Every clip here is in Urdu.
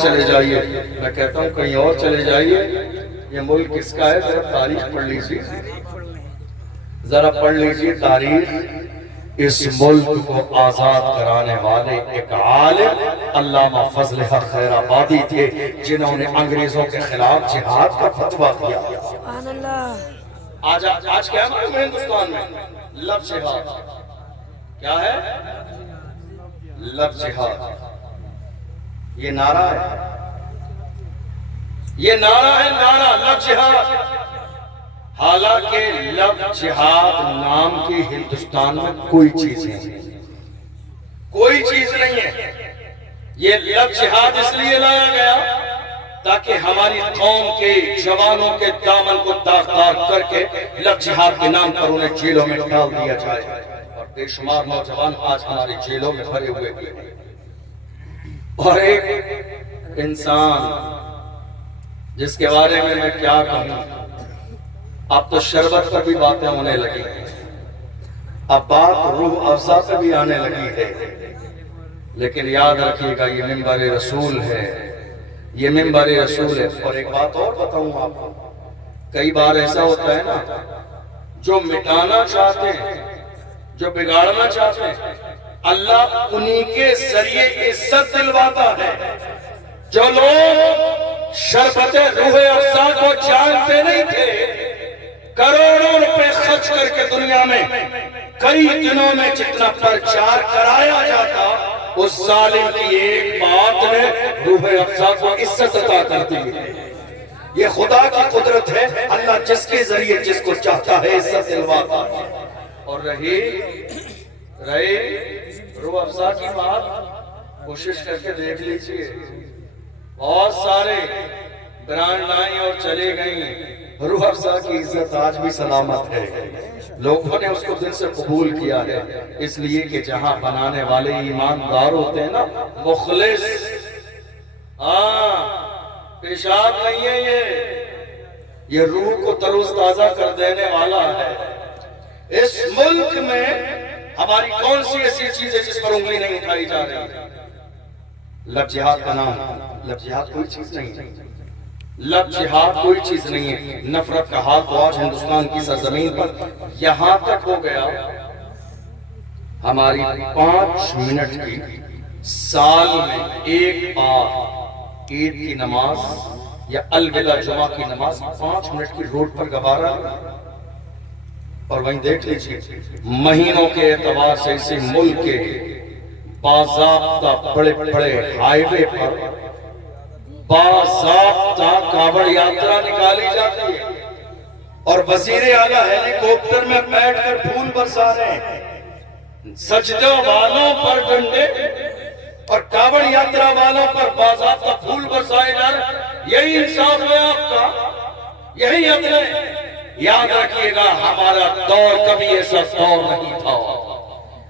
چلے جائیے، میں کہتا ہوں کہیں اور چلے جائیے، یہ ملک کس کا ہے؟ ذرا تاریخ پڑھ لیجیے، ذرا پڑھ لیجیے تاریخ۔ اس ملک کو آزاد کرانے والے ایک عالم علامہ فضل حق خیر آبادی تھے، جنہوں نے انگریزوں کے خلاف جہاد کا فتویٰ دیا۔ سبحان اللہ۔ آج کیا معلوم ہے ہندوستان میں؟ لفظ جہاد کیا ہے؟ لفظ جہاد یہ نعرہ ہے، یہ نعرہ ہے، نعرہ لفظ جہاد۔ حالانکہ لفظ جہاد نام کی ہندوستان میں کوئی چیز نہیں، کوئی چیز نہیں ہے۔ یہ لفظ جہاد اس لیے لایا گیا تاکہ ہماری قوم کے جوانوں کے دامن کو داغدار کر کے لفظ جہاد کے نام پر انہیں جیلوں میں ڈال دیا جائے، اور بے شمار نوجوان آج ہماری جیلوں میں بھرے ہوئے ہیں۔ اور ایک انسان جس کے بارے میں میں کیا کہوں، اب تو شربت پر بھی باتیں ہونے لگی ہیں، اب بات روح افزا سے بھی آنے لگی ہے، لیکن یاد رکھیے گا یہ منبر رسول ہے، یہ منبر رسول ہے۔ اور ایک بات اور بتاؤں آپ کو، کئی بار ایسا ہوتا ہے نا، جو مٹانا چاہتے ہیں، جو بگاڑنا چاہتے ہیں، اللہ انہی کے ذریعے عزت دلواتا ہے۔ جو لوگ شربت روح افزا کو جانتے نہیں تھے، کروڑوں روپے خرچ کر کے دنیا میں کئی دنوں میں جتنا پرچار کرایا جاتا، اس ظالم کی ایک بات نے روح افزا کو عزت عطا کر دی ہے۔ یہ خدا کی قدرت ہے، اللہ جس کے ذریعے جس کو چاہتا ہے عزت دلواتا ہے۔ اور رہے روح افزا کی بات، کوشش کر کے دیکھ لیجئے، بہت سارے برانڈ آئیں اور چلے گئیں، روح افزا کی عزت آج بھی سلامت ہے۔ لوگوں نے اس کو دل سے قبول کیا ہے، اس لیے کہ جہاں بنانے والے ایماندار ہوتے ہیں نا، مخلص، پیشاب نہیں ہے یہ روح کو تروز تازہ کر دینے والا ہے۔ اس ملک میں ہماری کون سی ایسی چیز ہے جس پر انگلی نہیں اٹھائی جا رہی؟ لفظ جہاد کا نام، لفظ جہاد کوئی چیز نہیں ہے، لفظ جہاد کوئی چیز نہیں ہے۔ نفرت کا ہاتھ تو آج ہندوستان کی سرزمین پر یہاں تک ہو گیا، ہماری 5 منٹ کی سال میں ایک بار عید کی نماز یا الوداع جمعہ کی نماز 5 منٹ کی روڈ پر گوارا۔ اور وہیں دیکھ لیجئے مہینوں کے اعتبار سے اسی ملک کے باضابطہ بڑے بڑے ہائی وے پر باضابطہ کانوڑ یاترا نکالی جاتی ہے، اور وزیر اعلیٰ ہیلی کاپٹر میں بیٹھ کر پھول برسا رہے ہیں، سجدہ والوں پر ڈنڈے اور کانوڑ یاترا والوں پر باضابطہ پھول برسائے جا رہے ہیں۔ یہی انصاف ہے آپ کا، یہی عدل ہے۔ یاد رکھیے گا ہمارا دور کبھی ایسا دور نہیں تھا،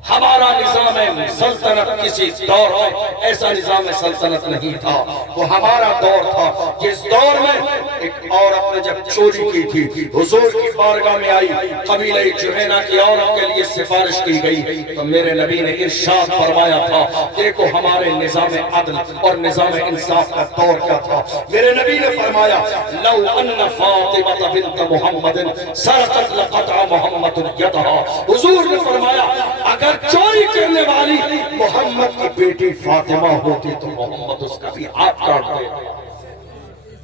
ہمارا نظام سلطنت کسی دور میں ایسا نظام سلطنت نہیں تھا، وہ ہمارا دور تھا جس دور میں ایک عورت نے جب چوری کی تھی، حضور کی بارگاہ میں آئی، قبیلہ جہینہ کی عورت کے لیے سفارش کی گئی، تو میرے نبی نے ارشاد فرمایا تھا، دیکھو ہمارے نظام عدل اور نظام انصاف کا دور کیا تھا۔ میرے نبی نے فرمایا لو ان فاطمہ بنت محمد سرقت لقطع محمد یدها، حضور نے فرمایا اگر چوری کرنے والی محمد کی بیٹی فاطمہ ہوتی تو محمد اس کا بھی ہاتھ کاٹ دے۔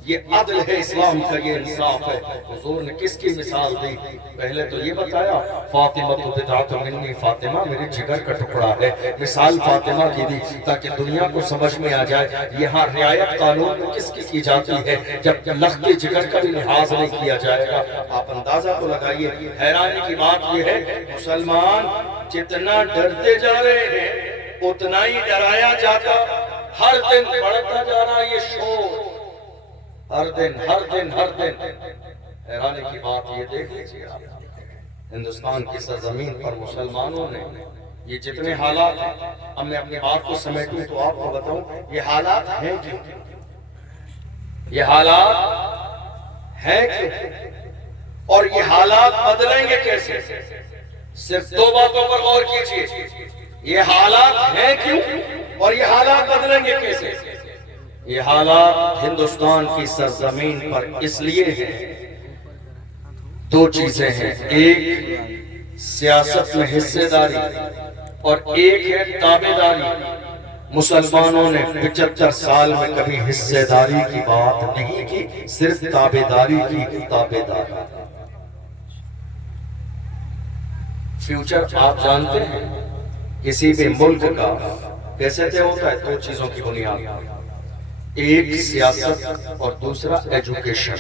یہ عدل ہے اسلام کا، یہ انصاف ہے۔ حضور نے کس کی مثال دی؟ پہلے تو یہ بتایا فاطمہ تو بضعۃ منی، فاطمہ میرے جگر کا ٹکڑا ہے، مثال فاطمہ کی دی تاکہ دنیا کو سمجھ میں آ جائے یہاں رعایت قانون میں کس کی جاتی ہے جب لخت جگر کا بھی لحاظ نہیں کیا جائے گا۔ آپ اندازہ تو لگائیے، حیرانی کی بات یہ ہے مسلمان جتنا ڈرتے جا رہے ہیں اتنا ہی ڈرایا جاتا، ہر دن بڑھتا جا رہا یہ شور، ہر دن ہر دن ہر دن۔ حیرانی کی بات یہ دیکھ لیجیے آپ، ہندوستان کی سرزمین پر مسلمانوں نے یہ جتنے حالات ہیں، اب میں اپنی بات کو سمیٹوں تو آپ کو بتاؤں یہ حالات ہیں کیوں، یہ حالات ہیں کیوں، اور یہ حالات بدلیں گے کیسے؟ صرف 2 باتوں پر غور کیجئے، یہ حالات ہیں کیوں اور یہ حالات بدلیں گے کیسے؟ یہ حالات ہندوستان کی سرزمین پر اس لیے ہیں، دو چیزیں ہیں، ایک سیاست میں حصے داری اور ایک ہے تابع داری۔ مسلمانوں نے 75 سال میں کبھی حصے داری کی بات نہیں کی، صرف تابع داری کی، تابع داری۔ فیوچر آپ جانتے ہیں کسی بھی ملک کا کیسے طے ہوتا ہے؟ دو چیزوں کی بنیاد، ایک سیاست اور دوسرا ایجوکیشن۔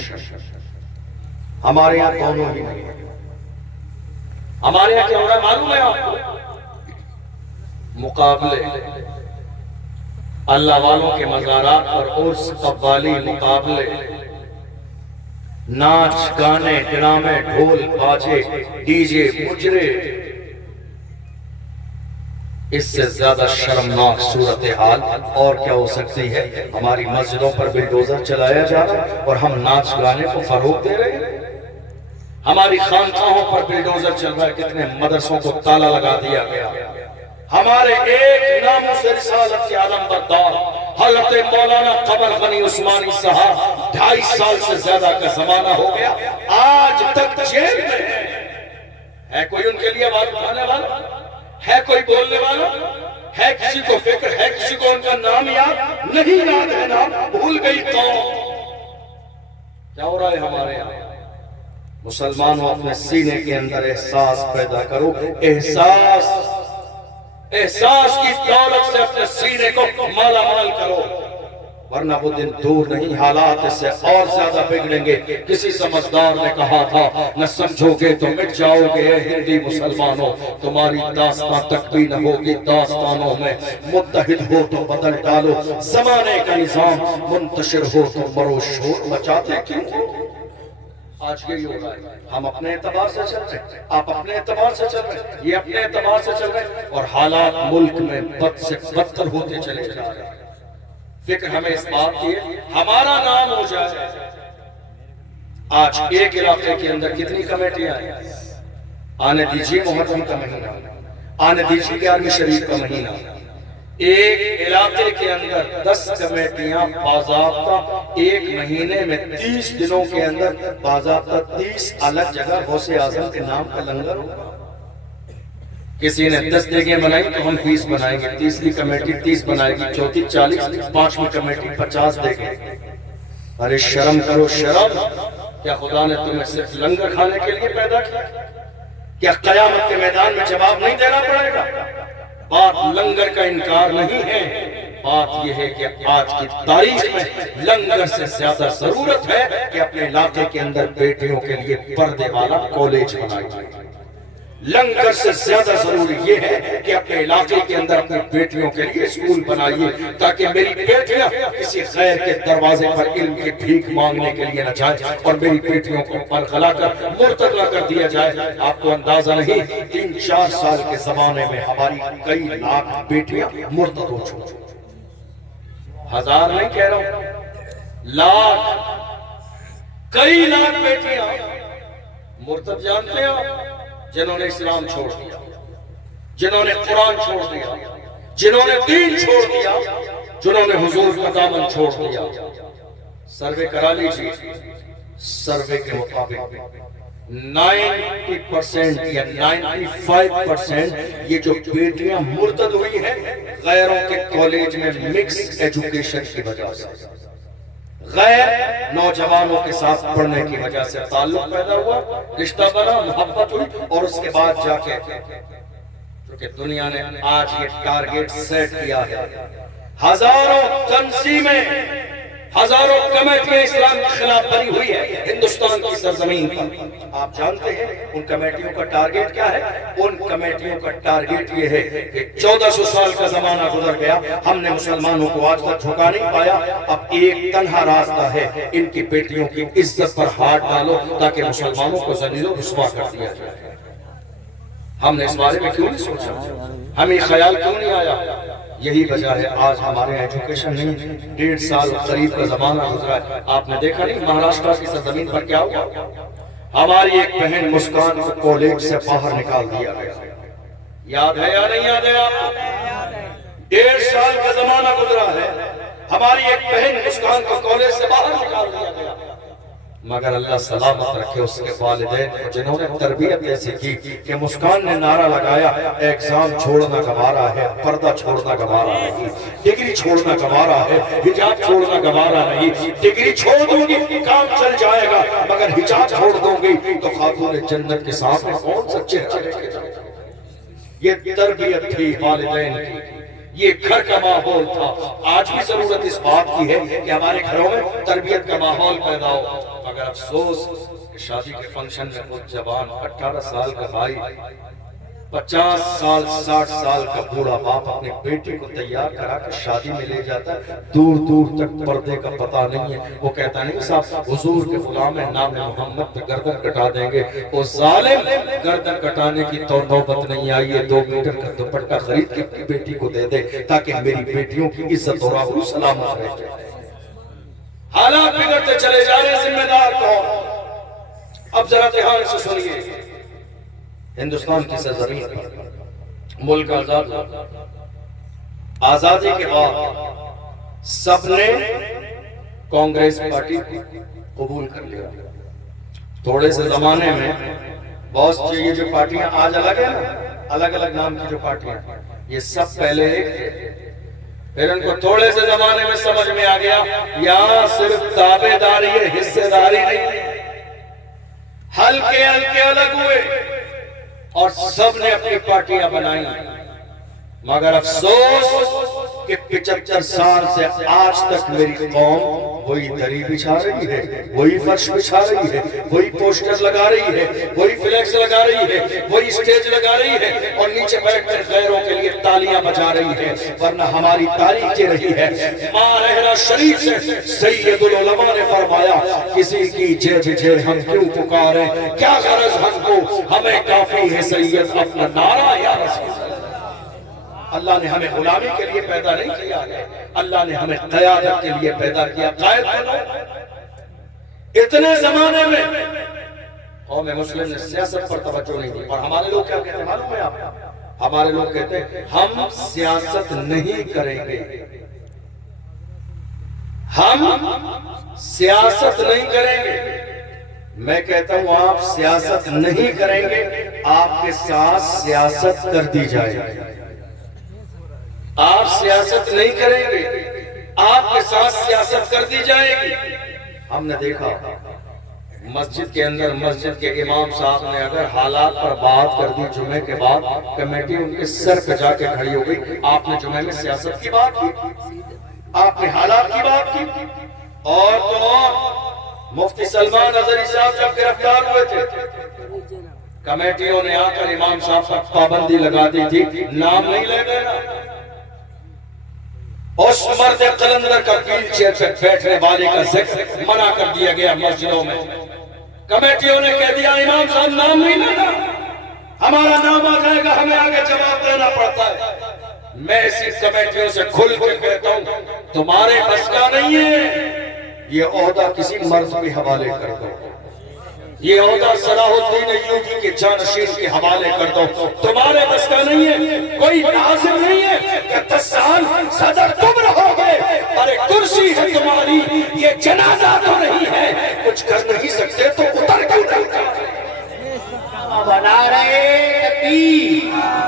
ہمارے یہاں دونوں ہی نہیں ہے۔ ہمارے یہاں کیا ہو رہا ہے معلوم ہے آپ کو؟ مقابلے، اللہ والوں کے مزارات اور عرس قوالی مقابلے، ناچ گانے ڈرامے ڈھول باجے ڈی جے مجرے، اس سے زیادہ شرمناک صورتحال اور کیا ہو سکتی ہے؟ ہماری مسجدوں پر بلڈوزر چلایا جا رہا ہے اور ہم ناچ گانے کو فروغ دے رہے ہیں۔ ہماری خانقاہوں پر بلڈوزر چل رہا ہے، کتنے مدرسوں کو تالا لگا دیا گیا۔ ہمارے ایک ناموس رسالت کے علم بردار حضرت مولانا قمر غنی عثمانی صاحب 2.5 سال سے زیادہ کا زمانہ ہو گیا، آج تک جیل میں ہے کوئی ان کے لیے آواز اٹھانے والا؟ ہے کوئی بولنے والا؟ ہے کسی کو فکر؟ ہے کسی کو ان کا نام یاد؟ نہیں یاد ہے، نام بھول گئی قوم۔ کیا ہو رہا ہے ہمارے یہاں؟ مسلمانوں اپنے سینے کے اندر احساس پیدا کرو، احساس کی دولت سے اپنے سینے کو مالا مال کرو، ورنہ وہ دن دور نہیں، حالات اس سے اور زیادہ بگڑیں گے۔ کسی سمجھدار نے کہا تھا، نہ سمجھو گے تو مٹ جاؤ گے اے ہندی مسلمانوں، تمہاری داستان تک بھی نہ ہوگی داستانوں میں، متحد ہو تو بدل ڈالو زمانے کا نظام، منتشر ہو تو مرو شور مچاتے کیوں؟ آج یہی ہو رہا ہے، ہم اپنے اعتبار سے چل رہے ہیں، آپ اپنے اعتبار سے چل رہے ہیں، یہ اپنے اعتبار سے چل رہے ہیں، اور حالات ملک میں بد سے بدتر ہوتے چلے جا رہے ہیں۔ فکر ہمیں اس بات کی ہے ہمارا نام ہو جائے۔ آج ایک علاقے کے اندر کتنی کمیٹیاں ہیں؟ آنے دیجیے محرم کا مہینہ، آنے دیجیے 11ویں شریف کا مہینہ، ایک علاقے کے اندر 10 کمیٹیاں باضابطہ ایک مہینے میں 30 دنوں کے اندر باضابطہ 30 الگ جگہ غوث اعظم کے نام کا لنگر ہوگا۔ کسی نے 10 دیگیں بنائی تو ہم 20 بنائیں گے، تیسری کمیٹی 30 بنائے گی، چوتھی 40، 5ویں کمیٹی 50 دیگیں۔ ارے شرم کرو شرم! کیا خدا نے تمہیں صرف لنگر کھانے کے لیے پیدا کیا؟ کیا قیامت کے میدان میں جواب نہیں دینا پڑے گا؟ بات لنگر کا انکار نہیں ہے، بات یہ ہے کہ آج کی تاریخ میں لنگر سے زیادہ ضرورت ہے کہ اپنے علاقے کے اندر بیٹیوں کے لیے پردے والا کالج بنایا جائے۔ لنگر سے زیادہ ضروری یہ ہے کہ اپنے علاقے کے اندر اپنی بیٹیوں کے لیے اسکول بنائیے، تاکہ میری بیٹیاں کسی غیر کے دروازے پر علم کی بھیک مانگنے کے لیے نہ جائیں اور میری بیٹیوں کو برگلا کر مرتد نہ کر دیا جائے۔ آپ کو اندازہ نہیں، 3-4 سال کے زمانے میں ہماری کئی لاکھ بیٹیاں مرتد ہو چکی، ہزار نہیں کہہ رہا ہوں، لاکھ، کئی لاکھ بیٹیاں مرتد۔ جانتے ہیں جنہوں نے اسلام چھوڑ دیا، جنہوں نے قرآن چھوڑ دیا، جنہوں نے دین چھوڑ دیا، جنہوں نے حضور کا دامن چھوڑ دیا۔ سروے کرا لیجیے، سروے کے مطابق 90% یا 95% یہ جو بیٹیاں مرتد ہوئی ہیں غیروں کے کالج میں مکس ایجوکیشن کی وجہ سے، غیر نوجوانوں کے ساتھ پڑھنے کی وجہ سے تعلق پیدا ہوا، رشتہ بنا، محبت ہوئی، اور اس کے بعد جا کے کیونکہ دنیا نے آج یہ ٹارگیٹ سیٹ کیا ہے، ہزاروں تنظیمیں، ہزاروں کمیٹیاں اسلام کے خلاف بنی ہوئی ہے ہندوستان کی سرزمین پر۔ آپ جانتے ہیں ان کمیٹیوں کا ٹارگیٹ کیا ہے؟ ان کمیٹیوں کا ٹارگیٹ یہ ہے کہ 1400 سال کا زمانہ گزر گیا، ہم نے مسلمانوں کو آج تک جھکا نہیں پایا، اب ایک تنہا راستہ ہے، ان کی بیٹیوں کی عزت پر ہاتھ ڈالو تاکہ مسلمانوں کو ذلیل و رسوا کر دیا جائے۔ ہم نے اس بارے میں کیوں نہیں سوچا؟ ہمیں خیال کیوں نہیں آیا؟ یہی وجہ ہے آج ہمارے ایجوکیشن نہیں، 1.5 سال قریب کا زمانہ گزرا ہے۔ آپ نے دیکھا نہیں مہاراشٹر کی سرزمین پر کیا ہوا؟ ہماری ایک بہن مسکان کو کالج سے باہر نکال دیا گیا، یاد ہے یا نہیں یاد ہے آپ کو؟ 1.5 سال کا زمانہ گزرا ہے، ہماری ایک بہن مسکان کو کالج سے باہر نکال دیا گیا، مگر اللہ سلامت رکھے اس کے والدین کو جنہوں نے تربیت ایسی کی کہ مسکان نے نعرہ لگایا ایگزام چھوڑنا گوارا ہے، پردہ چھوڑنا گوارا نہیں، ڈگری چھوڑنا گوارا ہے، حجاب چھوڑنا گوارا نہیں، ڈگری چھوڑ دوں گی کام چل جائے گا مگر حجاب چھوڑ دوں گی تو خاتون جنت کے سامنے کون سچے رہے گا۔ یہ تربیت تھی والدین کی، یہ گھر کا ماحول تھا۔ آج بھی ضرورت اس بات کی ہے کہ ہمارے گھروں میں تربیت کا ماحول پیدا ہو، مگر افسوس کہ شادی کے فنکشن میں خود جوان 18 سال کا بھائی، 50 سال 60 سال کا بوڑھا باپ اپنے بیٹی کو تیار کرا کے شادی میں لے جاتا ہے، دور دور تک پردے کا پتہ نہیں ہے۔ وہ کہتا نہیں صاحب حضور کے غلام ہیں، نام محمد پہ گردن کٹا دیں گے۔ وہ ظالم گردن کٹانے کی تو نوبت نہیں آئی ہے، 2 میٹر کا دوپٹہ خرید کے اپنی بیٹی کو دے دے تاکہ میری بیٹیوں کی عزت اور آبرو سلامت رہے۔ حالات بگڑتے چلے جا رہے، ذمہ دار کون؟ اب ذرا دھیان سے سنیے، ہندوستان کی سرزمین پر ملک آزاد ہوا، آزادی کے بعد سب نے کانگریس پارٹی قبول کر لیا۔ تھوڑے سے زمانے میں بہت سی یہ جو پارٹیاں آج الگ ہیں نا، الگ الگ نام کی جو پارٹیاں، یہ سب پہلے ایک تھے، پھر ان کو تھوڑے سے زمانے میں سمجھ میں آ گیا یہاں صرف تابع داری ہے، حصے داری نہیں۔ ہلکے ہلکے الگ ہوئے اور سب نے اپنی پارٹیاں بنائی، مگر افسوس کہ 75 سال سے آج تک میری قوم وہی دری بچھا رہی ہے، وہی فرش بچھا رہی ہے، وہی پوسٹر لگا رہی ہے، وہی فلیکس لگا رہی ہے، وہی سٹیج لگا رہی ہے اور نیچے بیٹھ کر غیروں کے لیے تالیاں بجا رہی ہے، ورنہ ہماری تاریخ یہ رہی ہے۔ ماں رہنا شریف سے سید العلماء نے فرمایا کسی کی جے بجے ہم کیوں پکاریں، کیا غرض ہم کو، ہمیں کافی ہے سید اپنا نعرہ یا رسول اللہ۔ اللہ نے ہمیں غلامی کے لیے پیدا نہیں کیا ہے، اللہ نے ہمیں قیادت کے لیے پیدا کیا۔ قائد بنو۔ اتنے زمانے میں قوم مسلم نے سیاست پر توجہ نہیں دی، اور ہمارے لوگ کیا کہتے ہیں معلوم ہے آپ؟ ہمارے لوگ کہتے ہیں ہم سیاست نہیں کریں گے، ہم سیاست نہیں کریں گے۔ میں کہتا ہوں آپ سیاست نہیں کریں گے، آپ کے ساتھ سیاست کر دی جائے گی۔ آپ سیاست نہیں کریں گے، آپ کے ساتھ سیاست کر دی جائے گی۔ ہم نے دیکھا مسجد کے اندر مسجد کے امام صاحب نے اگر حالات پر بات کر دی جمعے کے بعد، کمیٹی ان کے سر پہ جا کے کھڑی ہو گئی۔ آپ نے جمعے میں سیاست کی بات کی، آپ نے حالات کی بات کی، اور تو اور مفتی سلمان اظہری صاحب جب گرفتار ہوئے تھے، کمیٹیوں نے آ کر امام صاحب پر پابندی لگا دی تھی، نام نہیں لے دینا۔ اس مرد قلندر کا ویل چیئر پہ بیٹھنے والے کا ذکر منع کر دیا گیا مسجدوں میں۔ کمیٹیوں نے کہہ دیا امام صاحب نام نہیں لینا، ہمارا نام آ جائے گا ہمیں آگے جواب دینا پڑتا ہے۔ میں اسی کمیٹیوں سے کھل کے کہتا ہوں تمہارے بس کا نہیں ہے، یہ عہدہ کسی مرد کے حوالے کر دو، یہ عہدہ صلاح الدین ایوبی کے جانشین کے حوالے کر دو، تمہارے بس کا نہیں ہے۔ کوئی لازم نہیں ہے کہ 10 سال صدر تم رہو گے، ارے کرسی ہے تمہاری، یہ جنازہ تو نہیں ہے، کچھ کر نہیں سکتے تو اتر کیوں نہیں جاتے؟ نعرہ تکبیر،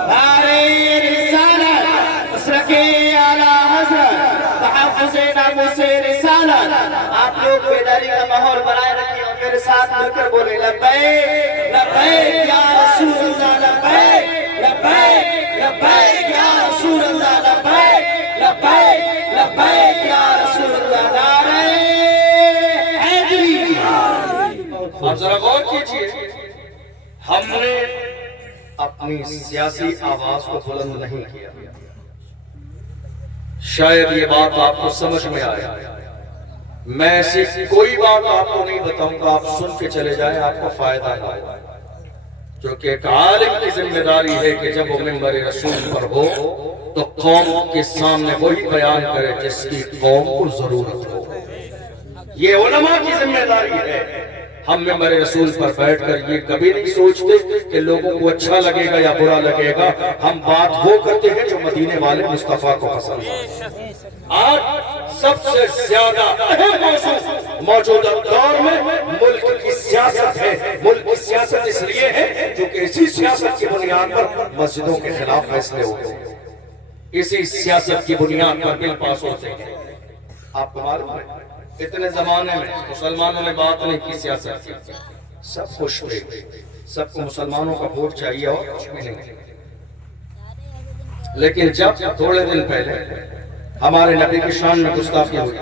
نعرہ رسالت، مسلک اعلیٰ حضرت، تحفظ ناموس رسالت۔ آپ لوگ بیداری کا ماحول بنائے رکھیں اور میرے ساتھ مل کر بولے لبیک لبیک یا رسول اللہ، لبیک لبیک لبیک یا رسول اللہ، لبیک لبیک لبیک یا رسول اللہ۔ نعرہ حیدری۔ آپ ذرا غور کیجئے، ہم نے اپنی سیاسی آواز کو بلند نہیں کیا۔ شاید یہ بات آپ کو سمجھ میں آئے، میں ایسی کوئی بات آپ کو نہیں بتاؤں گا، آپ سن کے چلے جائیں، آپ کو فائدہ ہے۔ جو کہ ایک عالم کی ذمہ داری ہے کہ جب وہ منبر رسول پر ہو تو قوم کے سامنے وہی بیان کرے جس کی قوم کو ضرورت ہو۔ یہ علماء کی ذمہ داری ہے ہم ممبر رسول پر بیٹھ کر یہ کبھی نہیں سوچتے کہ لوگوں کو اچھا لگے گا یا برا لگے گا. ہم بات وہ کرتے ہیں جو مدینے والے مصطفیٰ کو پسند ہے. آج سب سے زیادہ اہم موضوع موجودہ دور میں ملک کی سیاست ہے. ملک کی سیاست اس لیے ہے جو کہ اسی سیاست کی بنیاد پر مسجدوں کے خلاف فیصلے ہوتے ہیں, اسی سیاست کی بنیاد پر بل پاس ہوتے ہیں. آپ کو معلوم ہے اتنے زمانے میں مسلمانوں نے بات نہیں کی سیاست کی, سب خوش تھے, سب کو مسلمانوں کا ووٹ چاہیے اور کچھ بھی نہیں. لیکن جب تھوڑے دن پہلے ہمارے نبی کی شان میں گستاخی ہوئی,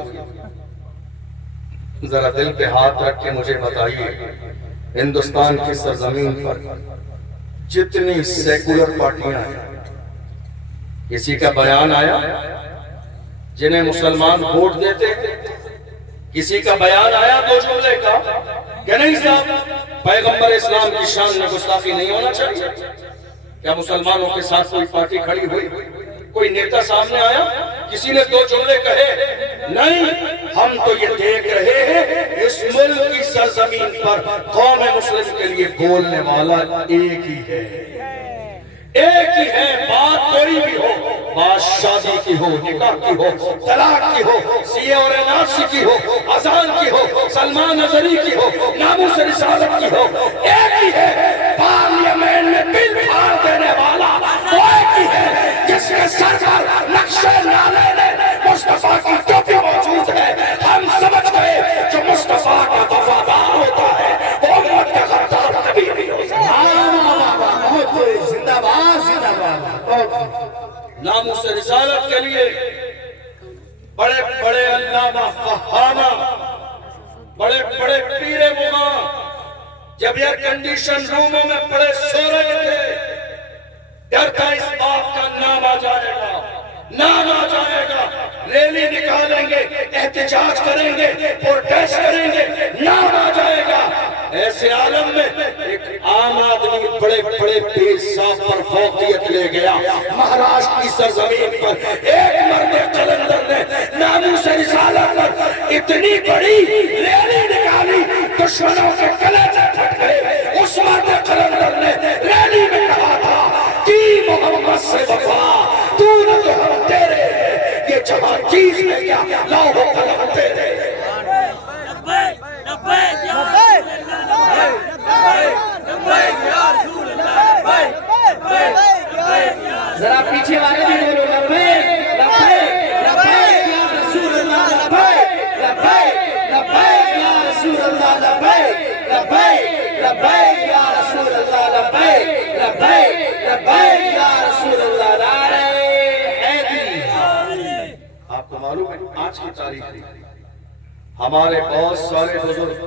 ذرا دل پہ ہاتھ رکھ کے مجھے بتائیے ہندوستان کی سرزمین پر جتنی سیکولر پارٹیاں ہیں, کسی کا بیان آیا جنہیں مسلمان ووٹ دیتے, کسی کا بیان آیا دو جملے کا کہ نہیں صاحب پیغمبر اسلام کی شان میں گستاخی نہیں ہونا چاہیے؟ کیا مسلمانوں کے ساتھ کوئی پارٹی کھڑی ہوئی, کوئی نیتا سامنے آیا, کسی نے دو جملے کہے؟ نہیں. ہم تو یہ دیکھ رہے ہیں اس ملک کی سرزمین پر قوم مسلم کے لیے بولنے والا ایک ہی ہے, ایک ہی ہے. بات کوئی بھی ہو, بات شادی کی ہو, نکاح کی ہو, طلاق کی ہو, سی اے اور این آر سی کی ہو, اذان کی ہو, سلمان اظہری کی ہو, ناموس رسالت کی ہو, ایک ہی ہے. پارلیمنٹ میں بل پھاڑ دینے والا وہ ایک ہی ہے جس کے سر پر نقشے نالے میں مصطفیٰ کی ٹوپی موجود ہے. ہم سمجھ گئے جو مصطفیٰ کا وفادار ہوتا ہے وہ امت کا غدار کبھی نہیں ہو سکتا. ناموس رسالت کے لیے بڑے بڑے علامہ فہامہ, بڑے بڑے پیر مغاں جب ایئر کنڈیشن روموں میں پڑے سو رہے تھے, ڈر تھا اس بات کا نام آ جائے گا, نام آ جائے گا, ریلی نکالیں گے, احتجاج کریں گے, پروٹیسٹ کریں گے, نام آ جائے گا. ایسے عالم میں ایک عام آدمی بڑے بڑے پیر صاحب پر فوقیت لے گیا. مہاراشٹر کی سرزمین پر ایک مرد قلندر نے ناموس رسالت پر اتنی بڑی ریلی نکالی دشمنوں کے کلیجے پھٹ گئے. اس مرد قلندر نے ریلی میں کہا تھا کہ محمد سے وفا تو نہ تو ہم تیرے, یہ جہاں چیز میں کیا لاؤ قلم تیرے. ذرا پیچھے والے بھی بولو لبیک لبیک لبیک یا رسول اللہ, لبیک لبیک لبیک یا رسول اللہ, لبیک لبیک لبیک یا رسول اللہ, لبیک لبیک لبیک یا رسول اللہ. نعرہ حیدری. آپ کو معلوم ہے آج کی تاریخ میں ہمارے بہت سارے بزرگ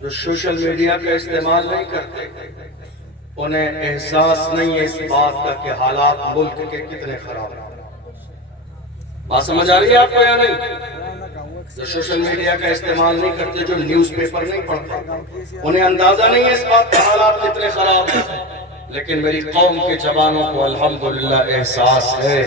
جو سوشل میڈیا کا استعمال نہیں کرتے, انہیں احساس نہیں ہے اس بات کا کہ حالات ملک کے کتنے خراب ہیں. بات سمجھ آ رہی ہے آپ کو یا نہیں؟ جو سوشل میڈیا کا استعمال نہیں کرتے, جو نیوز پیپر نہیں پڑھتے, انہیں اندازہ نہیں ہے اس بات کا حالات کتنے خراب ہیں. لیکن میری قوم کے جوانوں کو الحمدللہ احساس ہے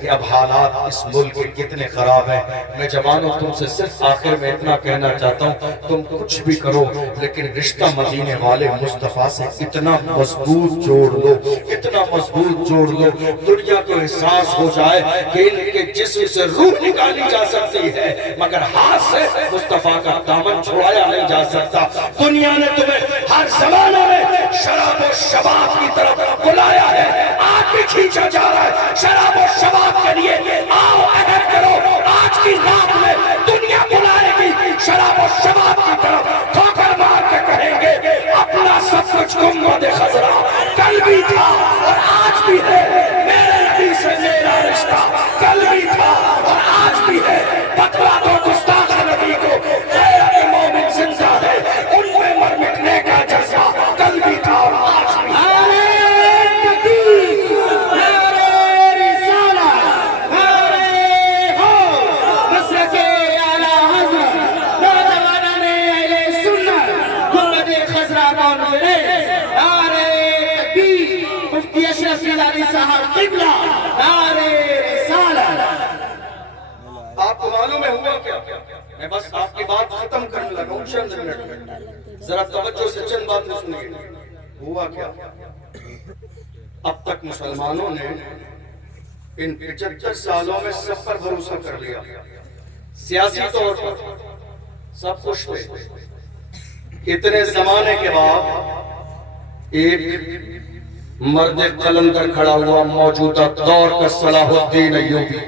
کہ اب حالات اس ملک کے کتنے خراب ہیں. میں جوانوں تم سے صرف آخر میں اتنا کہنا چاہتا ہوں, تم کچھ بھی کرو لیکن رشتہ مدینے والے مصطفیٰ سے اتنا مضبوط جوڑ لو, اتنا مضبوط جوڑ لو, دنیا کو احساس ہو جائے کہ ان کے جسم سے روح نکالی جا سکتی ہے مگر ہاتھ سے مصطفیٰ کا دامن چھڑایا نہیں جا سکتا. دنیا نے تمہیں ہر زمانے میں شراب و شباب کی طرف بلایا ہے, آج بھی کھینچا جا رہا ہے شراب و شباب کے لیے. آؤ عہد کرو, آج کی رات میں دنیا بلائے گی شراب و شباب کی طرف. ٹھوکر مار کے کہیں گے اپنا سب کچھ گنبد خضرا کل بھی تھا اور آج بھی ہے, میرے نبی سے میرا رشتہ کل بھی تھا اور آج بھی ہے. بتلا دو گستاخ نبی کو غیرت مومن زندہ ہے, ان میں مر مٹنے کا جذبہ کل بھی تھا اور آج بھی. آپ کو معلوم ہے ہوا کیا؟ میں بس آپ کی بات ختم کرنے لگا ہوں چند منٹ میں، ذرا توجہ سے چند باتیں سنیے۔ ہوا کیا؟ اب تک مسلمانوں نے ان 75 سالوں میں سب پر بھروسہ کر لیا، سیاسی طور پر سب خوش تھے۔ اتنے زمانے کے بعد ایک مرد قلندر کھڑا ہوا، موجودہ دور کا صلاح الدین ایوبی،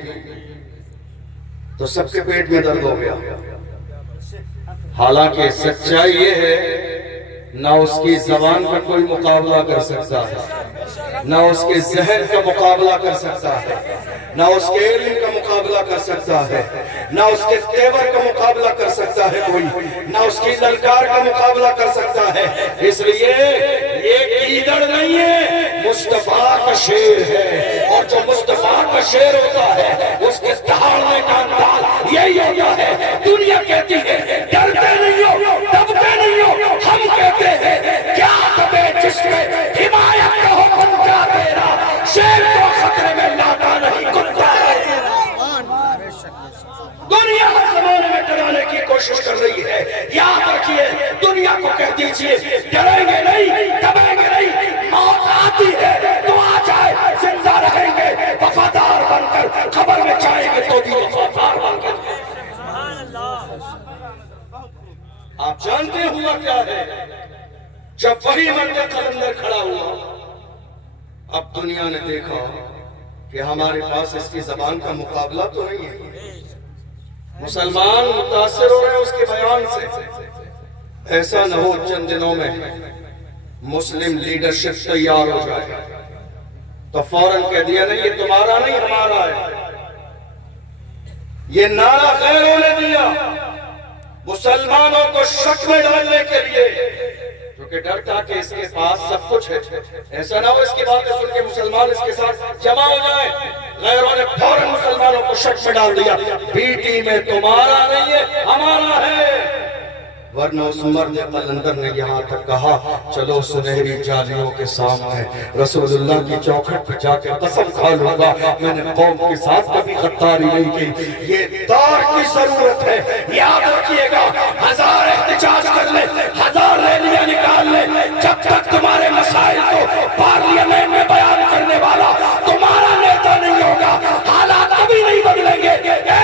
تو سب کے پیٹ میں درد ہو گیا۔ حالانکہ سچائی یہ ہے نہ اس کی زبان کا کوئی مقابلہ کر سکتا ہے، نہ اس کے ذہن کا مقابلہ کر سکتا ہے، نہ اس کے علم کا مقابلہ کر سکتا ہے، نہ اس کے تیور کا مقابلہ کر سکتا ہے کوئی، نہ اس کی للکار کا مقابلہ کر سکتا ہے۔ اس لیے یہ کیدڑ نہیں ہے، مصطفیٰ کا شیر ہے، اور جو مصطفیٰ کا شیر ہوتا ہے اس کے دہاڑنے کا انداز یہی ہوتا ہے۔ دنیا کہتی ہے ڈرتے نہیں ہو، دبتے نہیں ہو، ہم کہتے ہیں کیا دبے جس میں حمایت کا ہو بنتا تیرا، شیر کو خطرے میں لاتا نہیں کتا ہے۔ دنیا ہر زمانے میں ڈرانے کی کوشش کر رہی ہے، یاد رکھیے دنیا کو کہہ دیجئے ڈریں گے نہیں، دبیں گے نہیں، موت آتی ہے تو آ جائے، زندہ رہیں گے وفادار بن کر، خبر میں جائیں گے تو بھی وفادار بن کر۔ آپ جانتے ہوا کیا ہے؟ جب وہی مرد قلندر کھڑا ہوا، اب دنیا نے دیکھا کہ ہمارے پاس اس کی زبان کا مقابلہ تو نہیں ہے۔ مسلمان متاثر ہو رہے ہیں اس کے بیان سے، ایسا نہ ہو چند دنوں میں مسلم لیڈرشپ تیار ہو جائے تو فوراً کہہ دیا نہیں یہ تمہارا نہیں ہمارا ہے۔ یہ نعرہ غیروں نے دیا مسلمانوں کو شک میں ڈالنے کے لیے، کیونکہ ڈر تھا کہ اس کے پاس سب کچھ ہے، ایسا نہ ہو اس کی باتیں سن کے مسلمان اس کے ساتھ جمع ہو جائیں۔ غیروں نے فوراً مسلمانوں کو شک میں ڈال دیا، بی ٹی میں تمہارا نہیں ہے ہمارا ہے۔ ورنہ اس مرد قلندر نے یہاں تک کہا چلو سنہری جالیوں کے سامنے رسول اللہ کی چوکھٹ پہ جا کے قسم کھا لوں گا میں نے قوم کے ساتھ کبھی غداری نہیں کی۔ یہ دور کی ضرورت ہے، یاد رکھیے گا، ہزار احتجاج کر لے، ہزار ریلیاں نکال لے، جب تک تمہارے مسائل کو پارلیمنٹ میں بیان کرنے والا تمہارا نیتا نہیں ہوگا، حالات کبھی نہیں بدلیں گے۔ اے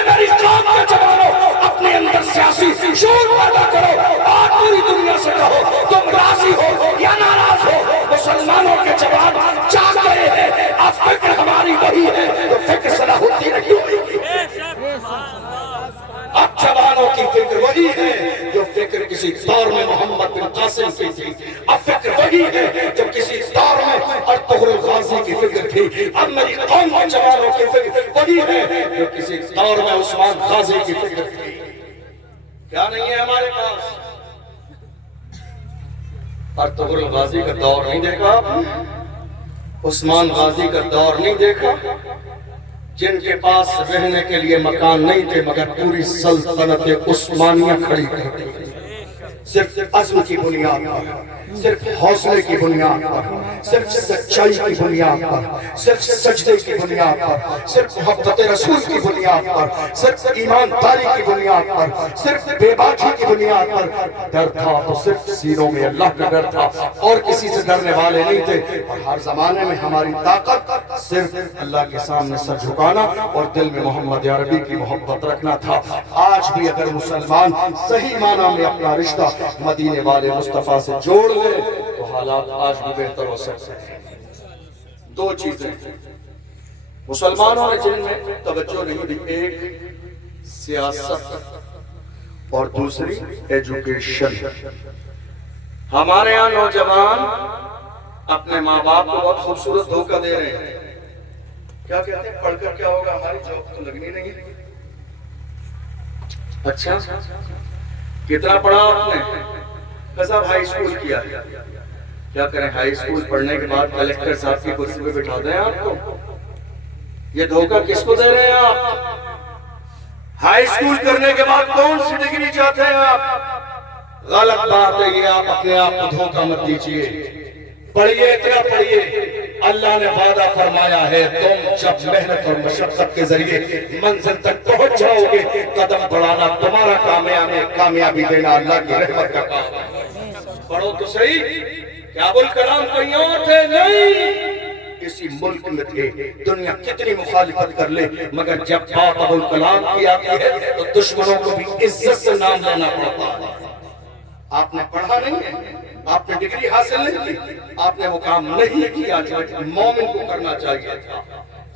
میری قوم کے جوانوں، اپنے اندر سیاسی شعور پیدا کرو اور پوری دنیا سے کہو تم راضی ہو یا ناراض ہو، مسلمانوں کے جوان جاگ گئے ہیں، اب فکر ہماری وہی ہے تو فکر صلاح الدین نہیں ہوئی۔ اب جوانوں کی فکر وہی ہے جو فکر کسی دور میں محمد بن قاسم کی تھی، اب فکر وہی ہے جو کسی دور میں ارطغرل غازی کی فکر تھی، اب میری قوم کے جوانوں کی فکر وہی ہے جو کسی دور میں عثمان غازی کی فکر تھی۔ کیا نہیں ہے ہمارے پاس؟ ارطغرل غازی کا دور نہیں دیکھا آپ نے؟ عثمان غازی کا دور نہیں دیکھا؟ جن کے پاس رہنے کے لیے مکان نہیں تھے مگر پوری سلطنت عثمانیہ کھڑی کرتی، صرف عزم کی بنیاد پر، صرف حوصلے کی بنیاد پر، صرف سچائی کی بنیاد پر، صرف سجدے کی بنیاد پر، صرف محبت رسول کی بنیاد پر، صرف ایمانداری کی بنیاد پر، صرف بے باکی کی بنیاد پر ڈر تھا تو صرف سینوں میں اللہ کا ڈر تھا اور کسی سے ڈرنے والے نہیں تھے۔ اور ہر زمانے میں ہماری طاقت صرف اللہ کے سامنے سر جھکانا اور دل میں محمد عربی کی محبت رکھنا تھا۔ آج بھی اگر مسلمان صحیح معنی میں اپنا رشتہ مدینے والے مصطفیٰ سے جوڑ لے تو حالات آج بھی بہتر ہو سکتے ہیں۔ دو چیزیں مسلمانوں نے جن میں توجہ نہیں دی، ایک سیاست اور دوسری ایجوکیشن۔ ہمارے یہاں نوجوان اپنے ماں باپ کو بہت خوبصورت دھوکہ دے رہے ہیں، کیا کہتے ہیں پڑھ کر کیا ہوگا، ہماری جاب تو لگنی نہیں ہے۔ اچھا کتنا پڑھا آپ نے؟ صاحب ہائی اسکول کیا، کیا کریں ہائی اسکول پڑھنے کے بعد کلیکٹر صاحب کی کرسی پہ بٹھا دیں آپ کو؟ یہ دھوکہ کس کو دے رہے ہیں آپ؟ ہائی اسکول کرنے کے بعد کون سی ڈگری چاہتے ہیں آپ؟ غلط بات ہے یہ، آپ اپنے آپ کو دھوکہ مت دیجئے۔ پڑھیے، اتنا پڑھیے اللہ نے وعدہ فرمایا ہے تم جب محنت اور مشقت کے ذریعے منزل تک پہنچ جاؤ گے، قدم بڑھانا تمہارا کامیابی دینا اللہ کی رحمت کا کام ہے۔ پڑھو تو صحیح، کیا ابوالکلام کہیں اور تھے؟ نہیں، اسی ملک میں تھے۔ دنیا کتنی مخالفت کر لے، مگر جب بات ابوالکلام کی آتی ہے تو دشمنوں کو بھی عزت سے نام لینا پڑتا ہے۔ آپ نے پڑھا نہیں ہے، آپ نے ڈگری حاصل نہیں کی، آپ نے وہ کام نہیں کیا جو مومن کو کرنا چاہیے تھا۔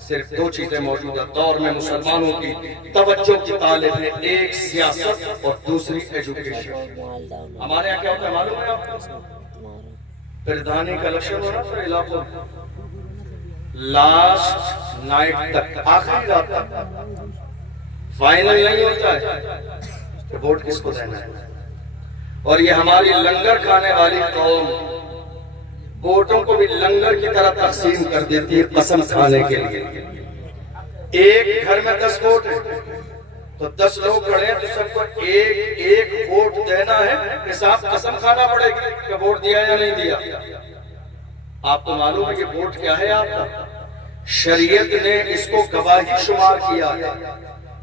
صرف دو چیزیں موجودہ دور میں مسلمانوں کی توجہ کی طالب ہے، ایک سیاست اور دوسری ایجوکیشن۔ ہمارے یہاں کیا ہوتا ہے معلوم ہے آپ کو؟ پردھانی کا الیکشن ہو رہا تھا علاقوں لاسٹ نائٹ تک، آخری رات تک فائنل نہیں ہوتا ہے کہ ووٹ کس کو دینا ہے۔ اور یہ ہماری لنگر کھانے والی قوم ووٹوں کو بھی لنگر کی طرح تقسیم کر دیتی ہے قسم کھانے کے لیے۔ ایک گھر میں 10 ووٹ ہے تو 10 لوگ کھڑے ہیں تو سب کو ایک ایک ووٹ دینا ہے، حساب قسم کھانا پڑے گا کہ ووٹ دیا یا نہیں دیا۔ آپ کو معلوم ہے کہ ووٹ کیا ہے آپ کا؟ شریعت نے اس کو گواہی شمار کیا ہے،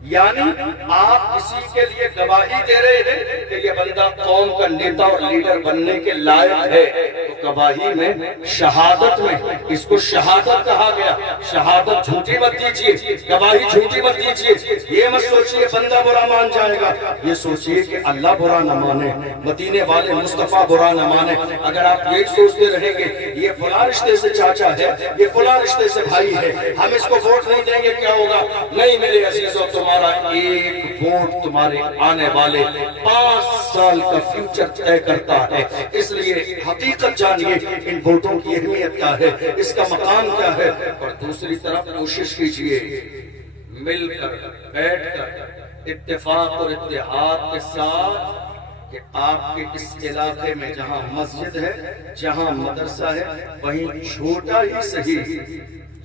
یعنی آپ کسی کے لیے گواہی دے رہے ہیں کہ یہ بندہ قوم کا نیتا اور لیڈر بننے کے لائق ہے، تو گواہی میں شہادت میں اس کو شہادت کہا گیا۔ شہادت جھوٹی مت دیجیے، گواہی جھوٹی مت دیجیے۔ یہ مت سوچئے بندہ برا مان جائے گا، یہ سوچئے کہ اللہ برا نہ مانے، مدینے والے مصطفیٰ برا نہ مانے۔ اگر آپ یہی سوچتے رہیں گے یہ فلاں رشتے سے چاچا ہے، یہ فلاں رشتے سے بھائی ہے، ہم اس کو ووٹ نہیں دیں گے، کیا ہوگا؟ نہیں میرے عزیزوں، تمہارا ایک ووٹ تمہارے آنے والے 5 سال کا فیوچر طے کرتا ہے۔ اس لیے حقیقت جانیے ان ووٹوں کی اہمیت کیا ہے، اس کا مقام کیا ہے۔ اور دوسری طرف کوشش کیجئے مل کر بیٹھ کر اتفاق اور اتحاد کے ساتھ کہ آپ کے اس علاقے میں جہاں مسجد ہے، جہاں مدرسہ ہے، وہیں چھوٹا ہی صحیح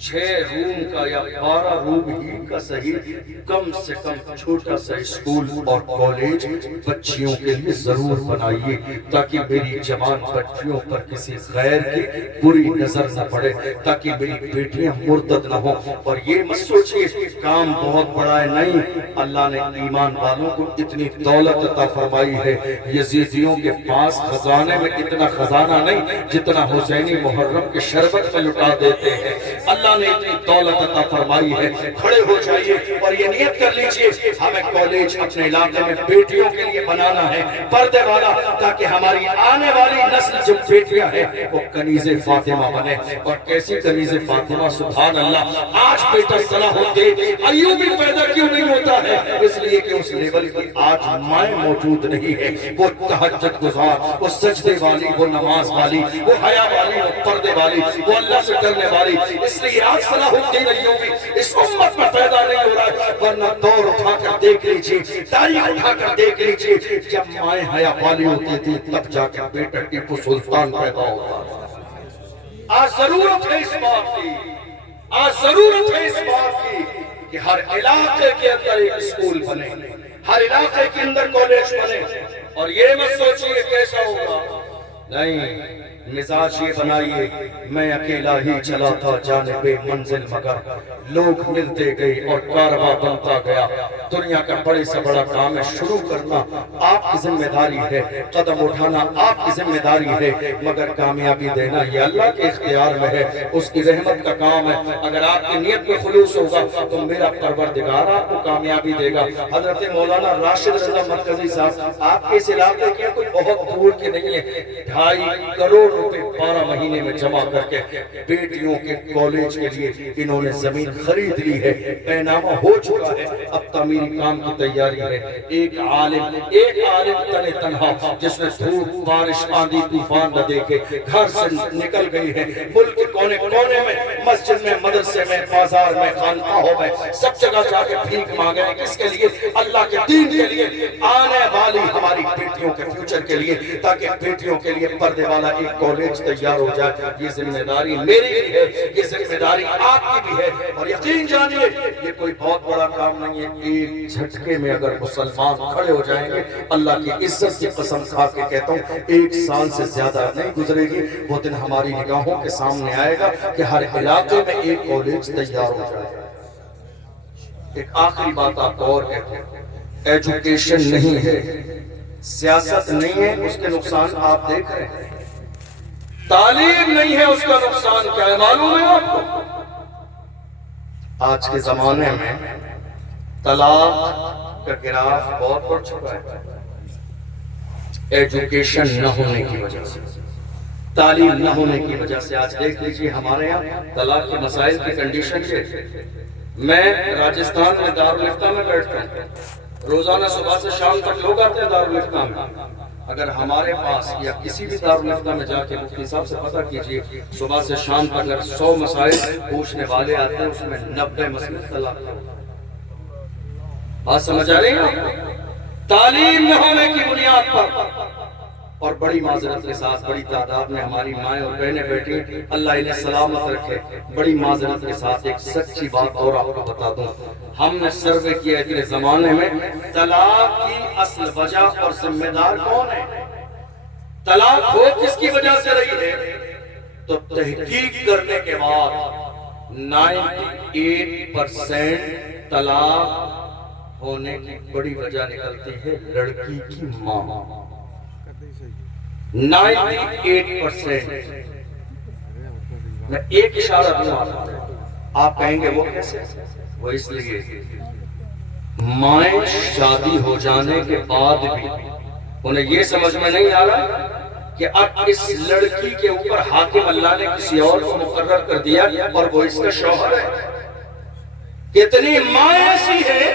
6 روم کا یا 12 روم ہی کا صحیح کم سے کم چھوٹا سا اسکول اور کالج بچیوں کے لیے ضرور بنائیے، تاکہ میری جوان بچیوں پر کسی غیر کی بری نظر نہ پڑے، تاکہ میری بیٹیاں مرتد نہ ہوں۔ اور یہ مت سوچئے کام بہت بڑا ہے، نہیں، اللہ نے ایمان والوں کو اتنی دولت عطا فرمائی ہے۔ یزیدیوں کے پاس خزانے میں اتنا خزانہ نہیں جتنا حسینی محرم کے شربت میں لٹا دیتے ہیں۔ اللہ نے اتنی دولت عطا فرمائی ہے۔ کھڑے ہو جائیے اور یہ نیت کر لیجئے ہمیں کالج اپنے علاقے میں بیٹیوں کے لیے بنانا ہے، پردے والا، تاکہ ہماری آنے والی نسل جو بیٹیاں ہیں وہ کنیز فاطمہ بنے۔ اور کیسی کنیز فاطمہ؟ سبحان اللہ! آج بیٹا صلاح الدین ایوبی پیدا کیوں نہیں ہوتا ہے؟ اس لیے کہ اس لیول کی آج مائیں موجود نہیں ہے۔ وہ تہجد گزار، وہ سجدے والی، وہ نماز والی، وہ حیا والی، وہ پردے والی، وہ اللہ سے ڈرنے والی۔ اس لیے آج صلاح الدین ایوبی اس امت میں پیدا نہیں ہو رہا ہے، ورنہ دور اٹھا کر دیکھ لیجئے، تاریخ اٹھا کر دیکھ لیجئے، جب مائیں حیا والی ہوتی تھی تب جا کے بیٹا ٹیپو سلطان پیدا ہوتا۔ آج ضرورت ہے اس بات کی، آج ضرورت ہے اس بات کی کہ ہر علاقے کے اندر ایک اسکول بنے، ہر علاقے کے اندر کالج بنے۔ اور یہ مت سوچئے کیسا ہوگا، نہیں، مزاج یہ بنائیے میں اکیلا ہی چلا تھا جانب منزل، مگر لوگ ملتے گئے اور کارواں بنتا گیا۔ دنیا کا بڑے سے بڑا کام ہے، شروع کرنا آپ کی ذمہ داری ہے، قدم اٹھانا آپ کی ذمہ داری ہے، مگر کامیابی دینا یہ اللہ کے اختیار میں ہے، اس کی رحمت کا کام ہے۔ اگر آپ کی نیت میں خلوص ہوگا تو میرا پروردگار آپ کو کامیابی دے گا۔ حضرت مولانا راشد رضا مرکزی صاحب آپ کے اس علاقے کے کوئی بہت دور کے نہیں ہے، 2.5 کروڑ روپے 12 مہینے میں جمع کر کے بیٹیوں کے کالج کے لیے انہوں نے زمین خرید لی ہے، اعلانہ ہو چکا ہے، اب تعمیری کام کی تیاری ہے۔ ایک عالم تنے تنہا جس نے دھوپ بارش آندھی طوفان نہ دیکھے گھر سے نکل گئی ہے، ملک کے کونے کونے میں، مسجد میں، مدرسے میں، بازار میں، خانقاہوں میں، سب جگہ جا کے بھیک مانگے، کس کے لیے؟ اللہ کے دین کے لیے۔ آنے والی ہماری بیٹی بیٹیوں کے فیوچر کے لیے، تاکہ بیٹیوں کے لیے پردے والا ایک کالج تیار ہو جائے۔ یہ ذمہ داری میری بھی ہے، یہ ذمہ داری آپ کی بھی ہے، اور یقین جانیے یہ کوئی بہت بڑا کام نہیں ہے۔ ایک جھٹکے میں اگر مسلمان کھڑے ہو جائیں گے، اللہ کی عزت کی قسم کھا کے کہتا ہوں 1 سال سے زیادہ نہیں گزرے گی، وہ دن ہماری نگاہوں کے سامنے آئے گا کہ ہر علاقے میں ایک کالج تیار ہو جائے گا۔ ایک آخری بات آپ کو اور کہتے ہیں، ایجوکیشن نہیں ہے، سیاست نہیں ہے، اس کے نقصان آپ دیکھ رہے ہیں۔ تعلیم نہیں ہے، اس کا نقصان کیا ہے معلوم ہے آپ کو؟ آج کے زمانے میں طلاق کا گراف بہت بڑھ چکا ہے، ایجوکیشن نہ ہونے کی وجہ سے، تعلیم نہ ہونے کی وجہ سے۔ آج دیکھ لیجئے ہمارے یہاں طلاق کے مسائل کی کنڈیشن ہے۔ میں راجستھان میں دارالفتہ میں بیٹھتا ہوں، روزانہ صبح سے شام تک لوگ آتے ہیں دارالفتہ میں۔ اگر ہمارے پاس یا کسی بھی دارالفتہ میں جا کے مفتی صاحب سے پتہ کیجئے، صبح سے شام تک اگر 100 مسائل پوچھنے والے آتے ہیں، اس میں 90 مسئلے طلاق کے۔ بات سمجھ آ رہی ہے؟ تعلیم نہ ہونے کی بنیاد پر، اور بڑی معذرت کے ساتھ بڑی تعداد میں ہماری مائیں اور بہنیں بیٹھی، اللہ انہیں سلامت رکھے، بڑی معذرت کے ساتھ ایک سچی بات اور آپ کو بتا دوں، ہم نے سروے کیا اتنے زمانے میں طلاق کی اصل وجہ اور ذمہ دار کون ہے، طلاق ہو کس کی وجہ سے رہی ہے، تو تحقیق کرنے کے بعد 98% طلاق ہونے کی بڑی وجہ نکلتی ہے لڑکی کی ماں۔ 98%۔ میں ایک اشارہ دوں آپ کہیں گے وہ کیسے؟ وہ اس لیے مائیں شادی ہو جانے کے بعد بھی انہیں یہ سمجھ میں نہیں آ رہا کہ اب اس لڑکی کے اوپر حاکم اللہ نے کسی اور کو مقرر کر دیا اور وہ اس کا شوہر ہے۔ کتنی مائیں ایسی ہیں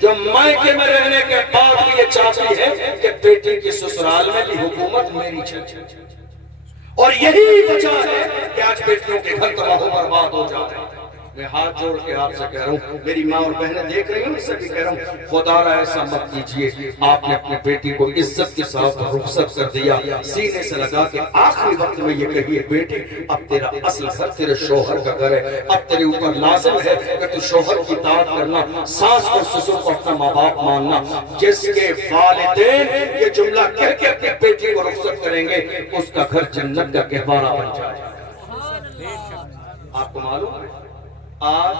جو مائکے میں رہنے کے بعد بھی یہ چاہتی ہے کہ بیٹی کی سسرال میں بھی حکومت میری چلے، اور یہی وجہ ہے کہ آج بیٹیوں کے گھر تباہ و برباد ہو جاتے ہیں۔ میں ہاتھ جوڑ کے آپ سے کہہ رہا ہوں، میری ماں اور بہنیں دیکھ رہی ہوں، اس سے بھی کہہ رہا ہوں، خدا را ایسا مت کیجئے۔ آپ نے اپنے بیٹی کو عزت کے ساتھ رخصت کر دیا، سینے سے لگا کے آخری وقت میں یہ کہیے بیٹی اب تیرا اصل گھر تیرے شوہر کا گھر ہے، اب تیرے اوپر لازم ہے کہ تو شوہر کی اطاعت کرنا، ساس اور سسر کو اپنا ماں باپ ماننا۔ جس کے والدین یہ جملہ کہہ کے اپنی بیٹی کو رخصت کریں گے، اس کا گھر جنت کا گہوارہ بن جائے گا۔ آپ کو معلوم ہے آج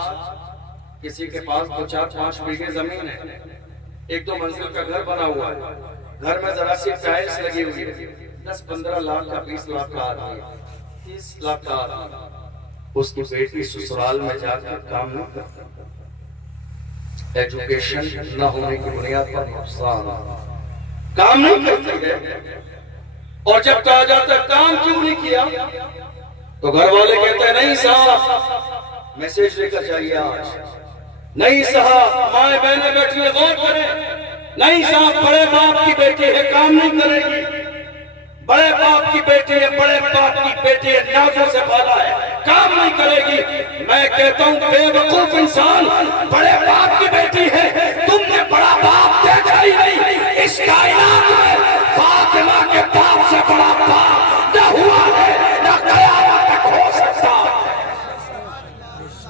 کسی کے پاس 2-4-5 بیگھے زمین ہے، 1-2 منزل کا گھر بنا ہوا ہے، گھر میں ذرا سی ٹائلز لگی ہوئی ہے، 10-15 لاکھ کا 20 لاکھ کا آدمی، 30 لاکھ کا آدمی، اس کی بیٹی سسرال میں جا کر کام نہیں کرتا۔ ایجوکیشن نہ ہونے کی بنیاد پر نقصان، کام نہیں کرتی ہے، اور جب کہا جاتا ہے کام کیوں نہیں کیا تو گھر والے کہتے ہیں نہیں صاحب میسیج لے کر جائیے آج، نہیں صاحب مائیں بہنیں بیٹھی ہیں غور کریں، نہیں صاحب بڑے باپ کی بیٹی ہے کام نہیں کرے گی، بڑے باپ کی بیٹی ہے، بڑے باپ کی بیٹی ہے، نازوں سے پالا ہے، کام نہیں کرے گی۔ میں کہتا ہوں بے وقوف انسان، بڑے باپ کی بیٹی ہے، تم نے بڑا باپ دیکھا ہی نہیں، اس کائنات میں فاطمہ کے باپ سے بڑا باپ نہ ہوا ہے نہ قیامت تک ہو سکتا۔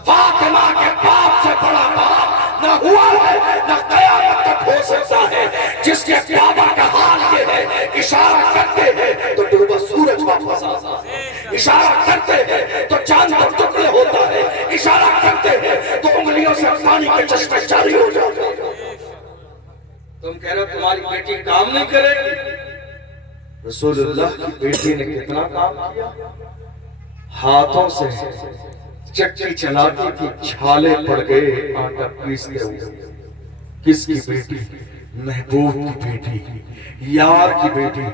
فاطمہ کے باپ سے بڑا باپ نہ ہوا ہے نہ قیامت تک ہو سکتا ہے، جس کے بابا کا حال یہ ہے، اشارہ کرتے ہیں تو ڈوبا سورج واپس آتا ہے، اشارہ کرتے ہیں تو چاند پر ٹکڑے ہوتا ہے، اشارہ کرتے ہیں تو انگلیوں سے پانی کے چشمے جاری ہو جاتے ہیں۔ تم کہہ رہے ہو تمہاری بیٹی کام نہیں کرے گی، رسول اللہ کی بیٹی نے کتنا کام کیا، ہاتھوں سے چکی چلاتی تھی، چھالے پڑ گئے آٹا پیستے ہوئے۔ کس کی بیٹی؟ محبوب کی بیٹی، یار کی بیٹی،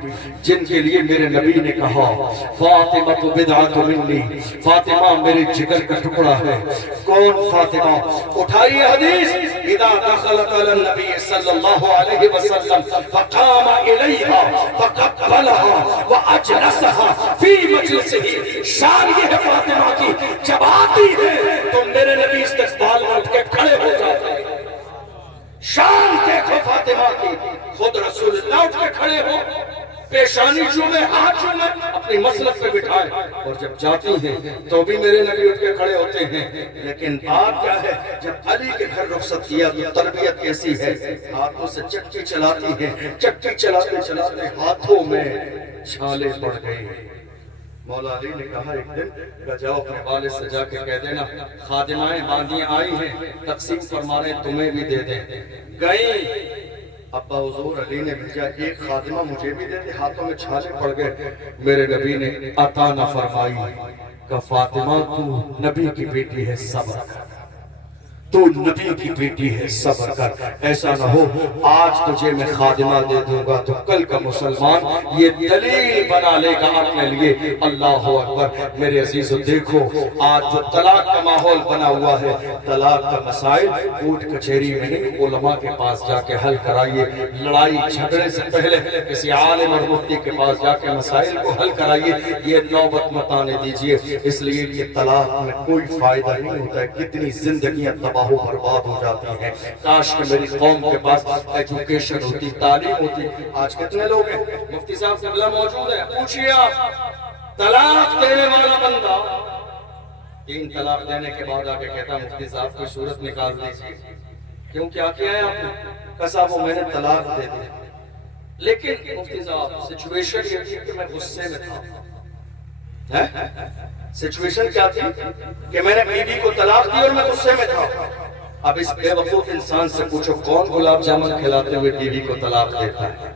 جن کے لیے میرے نبی نے کہا فاطمہ تو بدعت منی، فاطمہ میرے جگر کا ٹکڑا ہے۔ کون فاطمہ؟ اٹھائیے حدیث، اذا دخلت علی النبی صلی اللہ علیہ وسلم فقام الیہا فقبلها واجلسها فی مجلسہ۔ شان یہ ہے فاطمہ کی، جب آتی ہے تو میرے نبی استقبال میں اٹھ کے کھڑے ہو جاتے ہیں۔ شان دیکھو فاطمہ کی، خود رسول اللہ اٹھ کے کھڑے ہو پیشانی چومے، ہاتھ چومے، اپنی مسلک پہ بٹھائیں، اور جب جاتی ہیں تو بھی میرے نبی اٹھ کے کھڑے ہوتے ہیں۔ لیکن بات کیا ہے، جب علی کے گھر رخصت کیا تو تربیت کیسی ہے، ہاتھوں سے چکی چلاتی ہیں، چکی چلاتے چلاتے ہاتھوں میں چھالے پڑ گئی۔ مولا علی نے کہا ایک دن کہ جاؤ اپنے والد سے جا کے کہہ دینا خادمائیں باندھی آئی ہیں، تقسیم فرما رہے تمہیں بھی دے دیں۔ گئیں، ابا حضور علی نے بھیجا ایک خادمہ مجھے بھی دے دے، ہاتھوں میں چھالے پڑ گئے۔ میرے نبی نے عطا نہ فرمائی کہ فاطمہ تو نبی کی بیٹی ہے، صبر کر، تو نبی کی بیٹی ہے، صبر کر، ایسا نہ ہو آج تجھے میں خادمہ دے دوں گا تو کل کا مسلمان یہ دلیل بنا لے گا اپنے لیے۔ اللہ اکبر۔ میرے عزیزو دیکھو آج جو طلاق کا ماحول بنا ہوا ہے، طلاق کا مسائل کورٹ کچہری میں نہیں، علماء کے پاس جا کے حل کرائیے، لڑائی جھگڑے سے پہلے کسی عالم اور مفتی کے پاس جا کے مسائل کو حل کرائیے، یہ نوبت مت آنے دیجیے، اس لیے کہ طلاق میں کوئی فائدہ نہیں ہوتا ہے، کتنی زندگیاں تباہ و برباد ہو جاتی ہیں۔ کاش کہ میری قوم کے پاس ایجوکیشن ہوتی، تعلیم ہوتی۔ آج کتنے لوگ ہیں، مفتی صاحب قبلہ موجود ہے، پوچھئے آپ طلاق دینے والا بندہ 3 طلاق دینے کے بعد آگے کہتا مفتی صاحب کوئی صورت نکال دیجیے، کیوں کیا کیا ہے آپ نے؟ کہا صاحب وہ میں نے طلاق دے دی، لیکن مفتی صاحب سچویشن یہ تھی کہ میں غصے میں تھا۔ سچویشن کیا تھی کہ میں نے بیوی کو طلاق دی اور میں غصے میں تھا۔ اب اس بے وقوف انسان سے پوچھو کون گلاب جامن کھلاتے ہوئے بیوی کو طلاق دیتا ہے؟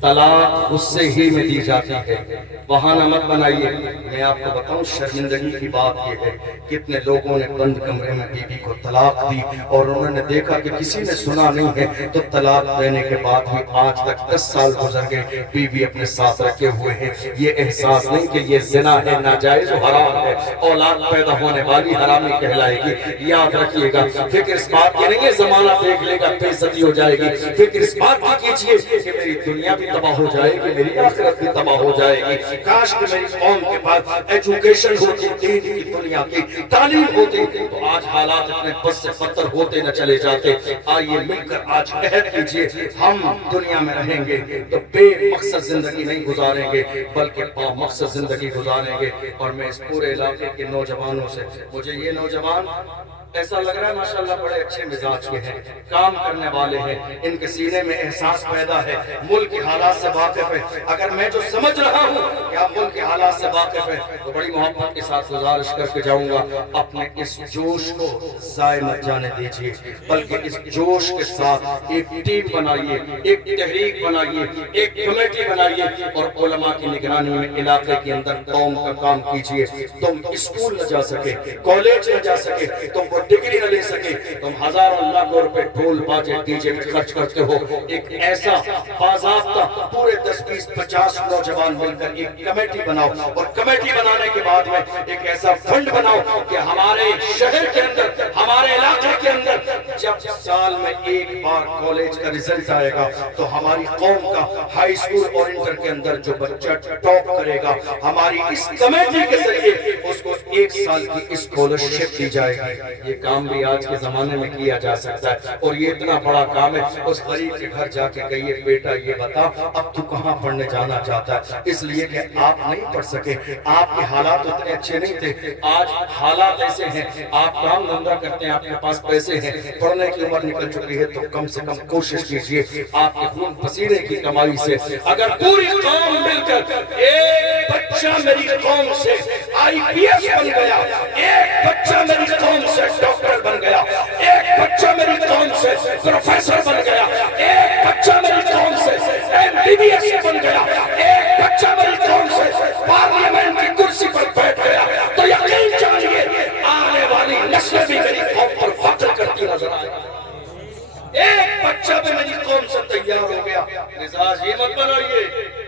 طلاق غصے ہی میں دی جاتی ہے، بہانہ مت بنائیے۔ میں آپ کو بتاؤں شرمندگی کی بات یہ ہے کتنے لوگوں نے بند کمرے میں بیوی کو طلاق دی اور انہوں نے دیکھا کہ کسی نے سنا نہیں ہے، تو طلاق دینے کے بعد بھی آج تک 10 سال گزر گئے، بیوی اپنے ساتھ رکھے ہوئے ہیں۔ یہ احساس نہیں کہ یہ زنا ہے، ناجائز و حرام ہے، اولاد پیدا ہونے والی حرامی کہلائے گی۔ یاد رکھیے گا، فکر اس بات کی نہیں ہے زمانہ دیکھ لے گا بے عزتی ہو جائے گی، فکر اس بات کی کیجئے کہ میری دنیا بھی تباہ ہو جائے گی، میری آخرت بھی تباہ ہو جائے گی۔ کاش کہ میری قوم کے پاس ایجوکیشن ہوتی، دین کی دنیا کی تعلیم ہوتی، تو آج حالات اتنے بد سے بدتر ہوتے نہ چلے جاتے۔ آئیے مل کر آج عہد کیجئے، ہم دنیا میں رہیں گے تو بے مقصد زندگی نہیں گزاریں گے بلکہ با مقصد زندگی گزاریں گے۔ اور میں اس پورے علاقے کے نوجوانوں سے، مجھے یہ نوجوان ایسا لگ رہا ہے ماشاءاللہ بڑے اچھے مزاج کے ہیں، کام کرنے والے ہیں، ان کے سینے میں احساس پیدا ہے، ملک کے حالات سے واقف ہے۔ اگر میں جو سمجھ رہا ہوں کہ آپ ملک کے حالات سے واقف ہے تو بڑی محبت کے ساتھ گزارش کر کے جاؤں گا، اپنے اس جوش کو ضائع مت جانے دیجیے، بلکہ اس جوش کے ساتھ ایک ٹیم بنائیے، ایک تحریک بنائیے، ایک کمیٹی بنائیے اور علماء کی نگرانی میں علاقے کے اندر قوم کا کام کیجیے۔ تم اسکول نہ جا سکے، کالج نہ جا سکے، تم کو ڈگری نہ لے سکے، تم ہزاروں لاکھوں روپے ڈھول باجے ڈی جے میں خرچ کرتے ہو، ایک ایسا باضابطہ پورے 10 20 50 نوجوان مل کر ایک کمیٹی بناؤ، اور کمیٹی بنانے کے بعد میں ایک ایسا فنڈ بناؤ کہ ہمارے شہر کے اندر، ہمارے علاقے کے اندر جب سال میں ایک بار کالج کا رزلٹ آئے گا تو ہماری قوم کا ہائی اسکول اور انٹر کے اندر جو بچہ ٹاپ کرے گا، ہماری اس کمیٹی کے ذریعے اس کو 1 سال کی اسکالرشپ دی جائے گی۔ یہ کام بھی آج کے زمانے میں کیا جا سکتا ہے، اور یہ اتنا بڑا کام ہے۔ اس غریب کے گھر جا کے کہیے بیٹا یہ بتا اب تو کہاں پڑھنے جانا چاہتا ہے، اس لیے کہ آپ نہیں پڑھ سکے، آپ کے حالات اتنے اچھے نہیں تھے، آج حالات ایسے ہیں، آپ کام دھندا کرتے ہیں، آپ کے پاس پیسے ہیں، پڑھنے کی عمر نکل چکی ہے، تو کم سے کم کوشش کیجئے آپ کے خون پسینے کی کمائی سے اگر پوری قوم مل کر ایک بچہ میری قوم سے IPS بن گیا، ایک بچہ میری قوم سے ڈاکٹر بن گیا، ایک بچہ میری قوم سے پروفیسر بن گیا، ایک بچہ میری قوم سے MBBS بن گیا، ایک بچہ میری قوم سے پارلیمنٹ کی کرسی پر بیٹھ گیا، تو یقین جانیے آنے والی نسلیں بھی میری قوم پر فخر کرتی نظر آئے گی۔ ایک بچہ بھی میری قوم سے تیار ہو گیا۔ مزاج یہ مت بنائیے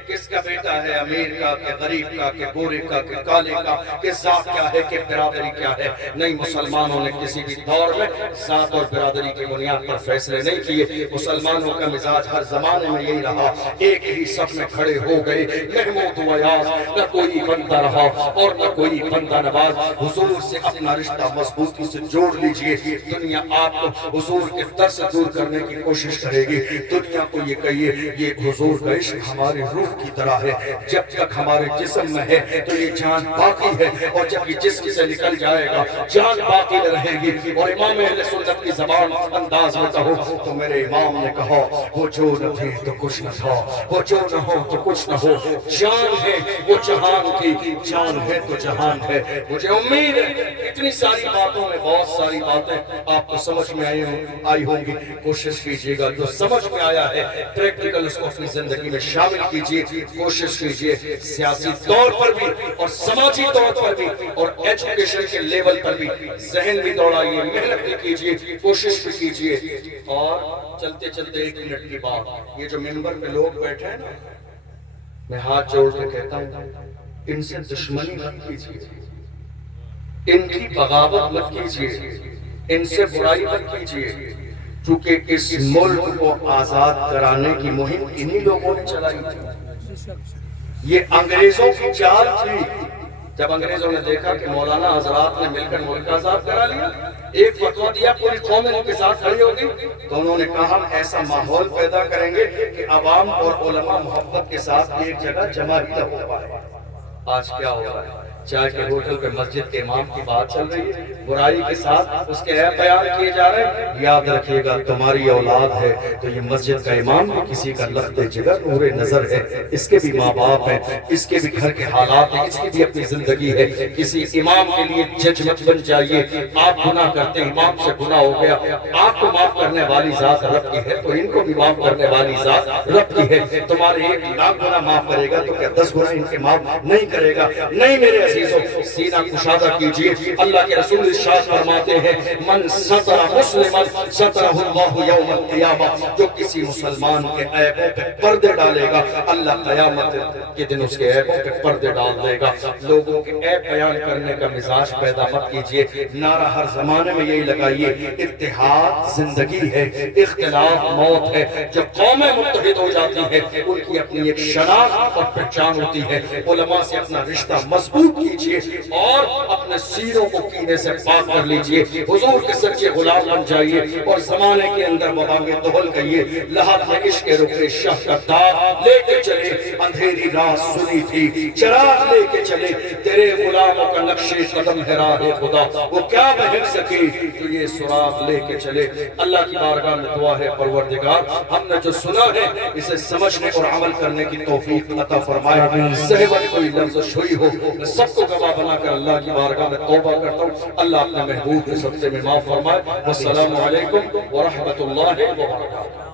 کس کا بیٹا ہے، امیر کا کہ غریب کا کہ گورے کا کہ کالے کا، کہ ذات کیا ہے کہ برادری کیا ہے۔ نہیں، مسلمانوں نے کسی بھی دور میں ذات اور برادری کی بنیاد پر فیصلے نہیں کیے۔ مسلمانوں کا مزاج ہر زمانے میں یہی رہا، ایک ہی صف میں کھڑے ہو گئے، محمود و ایاز، نہ کوئی بندہ رہا اور نہ کوئی بندہ نواز۔ حضور سے اپنا رشتہ مضبوطی سے جوڑ لیجئے، دنیا آپ کو حضور کے در سے دور کرنے کی کوشش کرے گی۔ دنیا کو یہ کہیے یہ حضور کا عشق ہماری روح کی کی طرح ہے، جب تک ہمارے جسم میں ہے تو یہ جان باقی ہے، اور جب یہ جسم سے نکل جائے گا جان باقی نہ رہے گی۔ اور امام اہل سنت کی زبان انداز میں کہو تو میرے امام نے کہا وہ جو نہ تھے تو کچھ نہ تھا، وہ جو نہ ہو تو کچھ نہ ہو، جان ہے وہ جہان کی، جان ہے تو جہان ہے۔ مجھے امید ہے اتنی ساری باتوں میں بہت ساری باتیں آپ کو سمجھ میں آئی ہوں گی، کوشش کیجئے گا جو سمجھ میں آیا ہے پریکٹیکل اس کو اپنی زندگی میں شامل کیجئے، کوشش کیجئے سیاسی طور پر بھی اور سماجی طور پر بھی اور ایجوکیشن کے لیول پر بھی ذہن بھی دوڑائیے، محنت بھی کیجئے، کوشش بھی کیجئے۔ اور چلتے چلتے 1 منٹ کی بات، یہ جو منبر پہ لوگ بیٹھے ہیں نا، میں ہاتھ جوڑ کے کہتا ہوں ان سے دشمنی مت کیجئے، ان کی بغاوت مت کیجئے، ان سے برائی مت کیجئے، چونکہ اس ملک کو آزاد کرانے کی مہم انہی لوگوں نے چلائی تھی۔ یہ انگریزوں کی چال تھی۔ جب انگریزوں نے دیکھا کہ مولانا حضرات نے مل کر ملک آزاد کرا لیا، ایک فتویٰ دیا، پوری قوم ان کے ساتھ کھڑی ہوگی، تو انہوں نے کہا ہم ایسا ماحول پیدا کریں گے کہ عوام اور علماء محبت کے ساتھ ایک جگہ جمع ہی نہ ہو پائے۔ آج کیا ہو رہا ہے؟ چائے کے ہوٹل پہ مسجد کے امام کی بات چل رہی ہے، برائی کے ساتھ اس کے عیب بیان کیے جا رہے ہیں۔ یاد رکھیے گا تمہاری اولاد ہے تو یہ مسجد کا امام بھی کسی کا لخت جگر نور نظر ہے، اس کے بھی ماں باپ ہیں، اس کے بھی گھر کے حالات ہیں، اس کی بھی اپنی زندگی ہے۔ کسی امام کے لیے جج مت بن جائیے۔ آپ گناہ کرتے ہیں، امام سے گناہ ہو گیا، آپ کو معاف کرنے والی ذات رب کی ہے تو ان کو بھی معاف کرنے والی ذات رب کی ہے۔ تمہارے 1 لاکھ گناہ معاف کرے گا تو کیا 10 گناہ ان کے معاف نہیں کرے گا؟ نہیں میرے عزیزوں، سینہ کشادہ کیجئے۔ اللہ کے رسول ارشاد فرماتے ہیں من ستر مسلما سترہ اللہ یوم القیامہ، جو کسی مسلمان کے عیبوں پہ پردے ڈالے گا اللہ قیامت کے دن اس کے عیبوں پہ پردے ڈال دے گا۔ لوگوں کے عیب بیان کرنے کا مزاج پیدا مت کیجئے۔ نعرہ ہر زمانے میں یہی لگائیے اتحاد زندگی ہے، اختلاف موت ہے۔ جب قومیں متحد ہو جاتی ہیں ان کی اپنی ایک شناخت اور پہچان ہوتی ہے۔ علماء سے اپنا رشتہ مضبوط کیجئے اور اپنے سینوں کو کینے سے پاک کر لیجئے۔ حضور کے سچے غلام بن جائیے اور زمانے کے اندر ببانگے دہل کہیے لہب میں عشق رکن شاہ کا داغ لے کے چلے، اندھیری رات سنی تھی چراغ لے کے چلے، تیرے غلاموں کا نقش قدم ہے راہ خدا، وہ کیا بہن سکے تو یہ سراغ لے کے چلے۔ اللہ کی بارگاہ میں دعا ہے پروردگار ہم نے جو سنا ہے اسے سمجھنے اور عمل کرنے کی توفیق عطا فرمائے۔ صحبت کوئی لفظ شوئی ہو میں سب کو گواہ بنا کر اللہ کی بارگاہ میں توبہ کرتا ہوں، اللہ اپنے محبوب کے صدقے میں معاف فرمائے۔ والسلام علیکم ورحمۃ اللہ وبرکاتہ۔